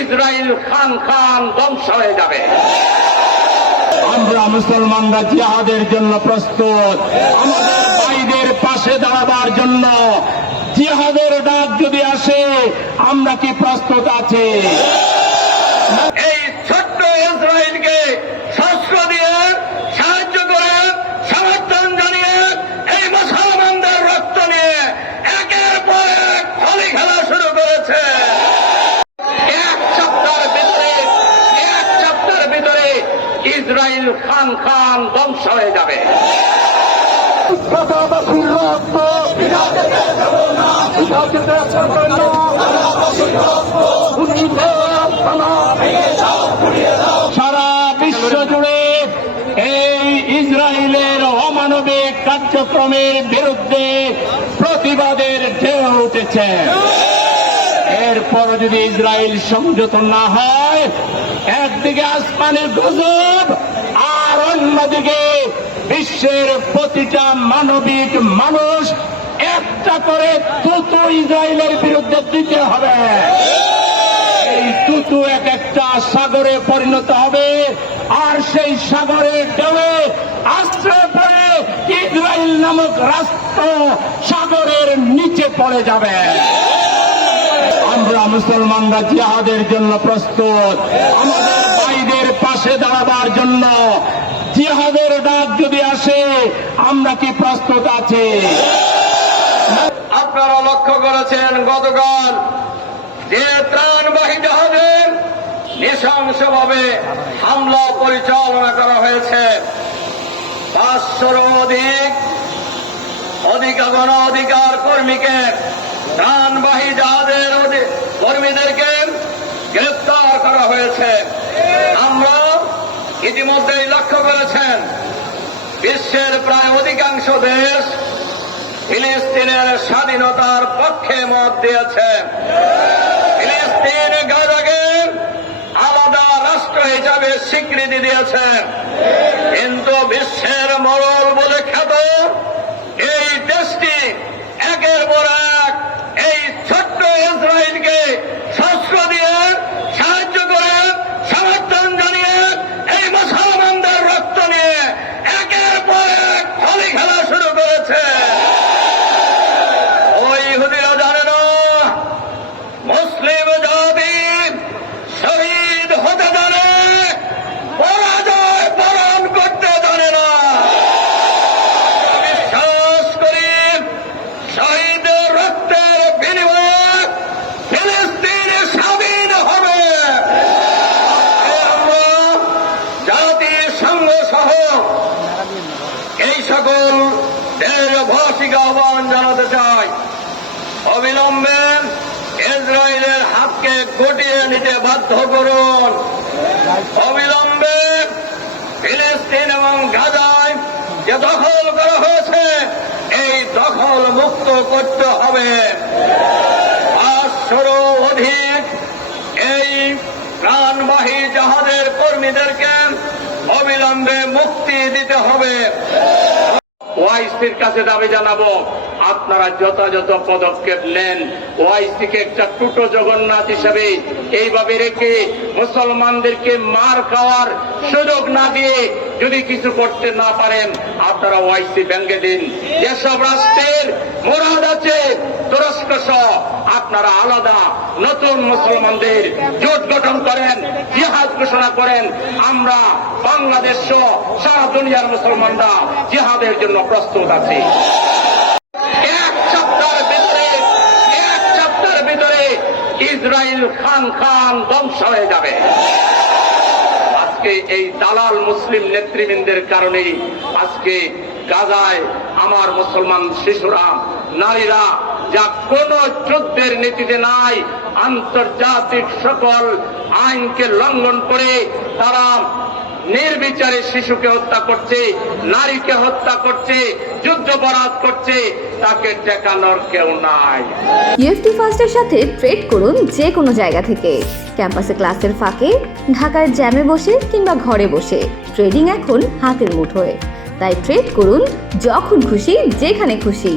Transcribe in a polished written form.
Israel খান খান ধ্বংস হয়ে যাবে। আমরা মুসলমানরা জিহাদের জন্য প্রস্তুত। আমাদের ভাইদের পাশে দাঁড়াবার জন্য জিহাদের ডাক যদি আসে আমরা কি প্রস্তুত আছি? এই ছোট্ট ইসরায়েলকে শস্ত্র দিয়ে সাহায্য করে সমর্থন জানিয়ে এই মুসলমানদের রক্ত নিয়ে একের পর এক হোলি খেলা শুরু করেছে। এক সপ্তাহের ভিতরে ইসরায়েল খান খান ধ্বংস হয়ে যাবে। সারা বিশ্ব জুড়ে এই ইসরায়েলের অমানবিক কার্যক্রমের বিরুদ্ধে প্রতিবাদের ঢেউ উঠেছে। এরপর যদি ইসরায়েল সংযত না হয়, একদিকে আসমানের গজব আর অন্যদিকে বিশ্বের প্রতিটা মানবিক মানুষ একটা করে থুতু ইসরায়েলের বিরুদ্ধে দিতে হবে। এই থুতু এক একটা সাগরে পরিণত হবে, আর সেই সাগরের ঢেউয়ে আশ্রয় পড়ে ইসরায়েল নামক রাষ্ট্র সাগরের নিচে পড়ে যাবে। আমরা মুসলমানরা জিহাদের জন্য প্রস্তুত। আমাদের ভাইদের পাশে দাঁড়াবার জন্য জিহাদের ডাক যদি আসে আমরা কি প্রস্তুত আছি? আপনারা লক্ষ্য করেছেন গতকাল যে ত্রাণবাহী জাহাজের নৃশংসভাবে হামলা পরিচালনা করা হয়েছে। 500-র অধিক অধিকার কর্মীকে, ত্রাণবাহী জাহাজের কর্মীদেরকে গ্রেফতার করা হয়েছে। আমরা ইতিমধ্যেই লক্ষ্য করেছেন বিশ্বের প্রায় অধিকাংশ দেশ ফিলিস্তিনের স্বাধীনতার পক্ষে মত দিয়েছে। ফিলিস্তিন গাজাকে আলাদা রাষ্ট্র হিসাবে স্বীকৃতি দিয়েছে। কিন্তু বিশ্বের মরল বলে খ্যাত এই দেশটি একের পর এক এই ছোট্ট ইসরায়েলকে শস্ত্র দিয়ে সাহায্য করে সমর্থন জানিয়ে এই মুসলমানদের রক্ত নিয়ে একের পর এক হোলি খেলা শুরু করেছে। ওই ইহুদিরা জানে না মুসলিম জাতি শহীদ হতে জানে, পরাজয় বরণ করতে জানে না। বিশ্বাস করি শহীদের রক্তের বিনিময়ে ফিলিস্তিন স্বাধীন হবে। আমরা জাতিসংঘ সহ এই সকল দেশবাসীকে আহ্বান জানাতে চাই, অবিলম্বে ইসরায়েলের হাতকে গুটিয়ে নিতে বাধ্য করুন। অবিলম্বে ফিলিস্তিন এবং গাজায় যে দখল করা হয়েছে এই দখল মুক্ত করতে হবে। 500-র অধিক এই প্রাণবাহী জাহাজের কর্মীদেরকে অবিলম্বে মুক্তি দিতে হবে। ওআইসির কাছে দাবি জানাবো, আপনারা যথাযথ পদক্ষেপ নেন। ওআইসিকে একটা টুটো জগন্নাথ হিসেবে এইভাবে রেখে মুসলমানদেরকে মার খাওয়ার সুযোগ না দিয়ে যদি কিছু করতে না পারেন আপনারা ওআইসি ভেঙে দিন। যেসব রাষ্ট্রের মোরাদ আছে তুরস্ক সহ আপনারা আলাদা নতুন মুসলমানদের জোট গঠন করেন, জিহাদ ঘোষণা করেন। আমরা বাংলাদেশ সহ সারা দুনিয়ার মুসলমানরা জিহাদের জন্য প্রস্তুত আছি। এক সপ্তাহের ভিতরে ইসরায়েল খান খান ধ্বংস হয়ে যাবে। আজকে এই দালাল মুসলিম নেতৃবৃন্দের কারণেই আজকে গাজায় আমার মুসলমান শিশুরা, নারীরা যা কোন যুদ্ধের নীতিতে নাই, আন্তর্জাতিক সকল আইনকে লঙ্ঘন করে তারা নির্বিচারে শিশুকে হত্যা করছে, নারীকে হত্যা করছে, যুদ্ধাপরাধ করছে, তাকে ঠেকানোর কেউ নাই। ইউএফটি ফার্স্টের সাথে ট্রেড করুন যে কোনো জায়গা থেকে। ক্যাম্পাসে ক্লাসের ফাঁকে, ঢাকার জ্যামে বসে কিংবা ঘরে বসে ট্রেডিং এখন হাতের মুঠোয়। তাই ট্রেড করুন যখন খুশি, যেখানে খুশি।